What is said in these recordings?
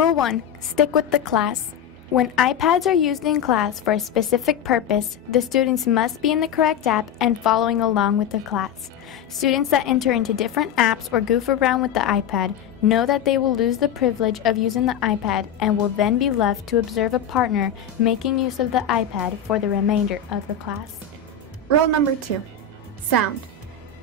Rule 1. Stick with the class. When iPads are used in class for a specific purpose, the students must be in the correct app and following along with the class. Students that enter into different apps or goof around with the iPad know that they will lose the privilege of using the iPad and will then be left to observe a partner making use of the iPad for the remainder of the class. Rule number 2. Sound.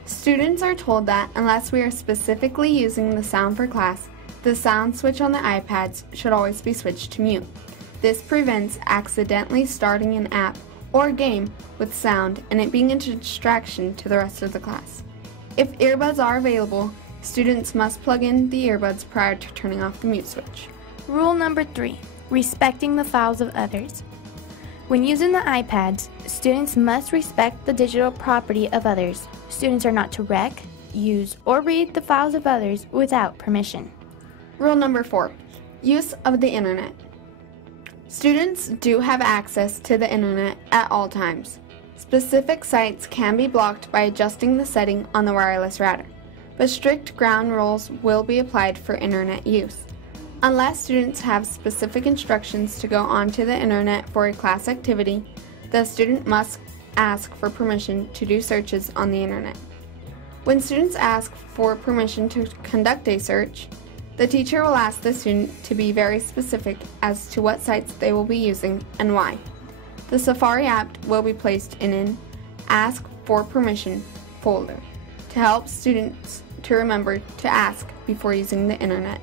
Students are told that unless we are specifically using the sound for class, the sound switch on the iPads should always be switched to mute. This prevents accidentally starting an app or game with sound and it being a distraction to the rest of the class. If earbuds are available, students must plug in the earbuds prior to turning off the mute switch. Rule number 3. Respecting the files of others. When using the iPads, students must respect the digital property of others. Students are not to wreck, use, or read the files of others without permission. Rule number 4. Use of the internet. Students do have access to the internet at all times. Specific sites can be blocked by adjusting the setting on the wireless router, but strict ground rules will be applied for internet use. Unless students have specific instructions to go onto the internet for a class activity, the student must ask for permission to do searches on the internet. When students ask for permission to conduct a search, the teacher will ask the student to be very specific as to what sites they will be using and why. The Safari app will be placed in an Ask for Permission folder to help students to remember to ask before using the internet.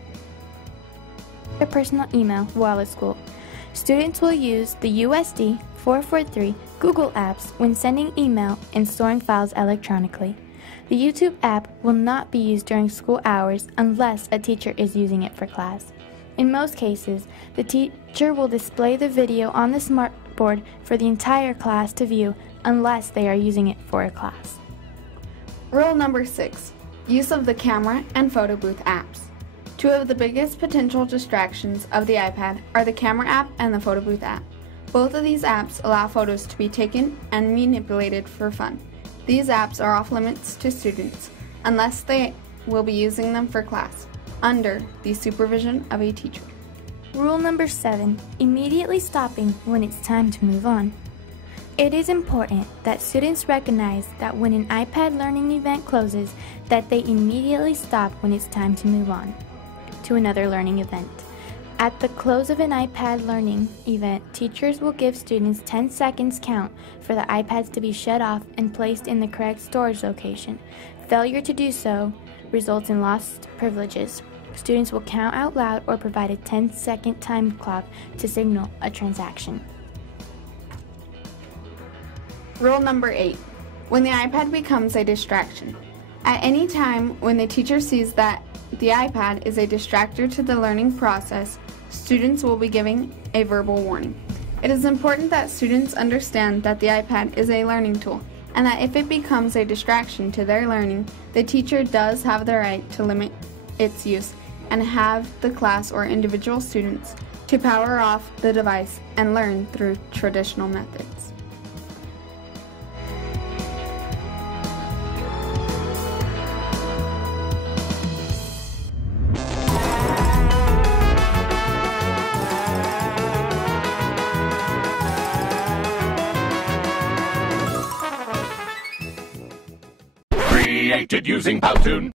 Their personal email while at school. Students will use the USD 443 Google Apps when sending email and storing files electronically. The YouTube app will not be used during school hours unless a teacher is using it for class. In most cases, the teacher will display the video on the smartboard for the entire class to view unless they are using it for a class. Rule number 6. Use of the camera and photo booth apps. Two of the biggest potential distractions of the iPad are the camera app and the photo booth app. Both of these apps allow photos to be taken and manipulated for fun. These apps are off limits to students unless they will be using them for class under the supervision of a teacher. Rule number 7. Immediately stopping when it's time to move on. It is important that students recognize that when an iPad learning event closes, that they immediately stop when it's time to move on to another learning event. At the close of an iPad learning event, teachers will give students 10 seconds count for the iPads to be shut off and placed in the correct storage location. Failure to do so results in lost privileges. Students will count out loud or provide a 10-second time clock to signal a transaction. Rule number 8. When the iPad becomes a distraction. At any time when the teacher sees that the iPad is a distractor to the learning process, students will be given a verbal warning. It is important that students understand that the iPad is a learning tool and that if it becomes a distraction to their learning, the teacher does have the right to limit its use and have the class or individual students to power off the device and learn through traditional methods. Created using Powtoon.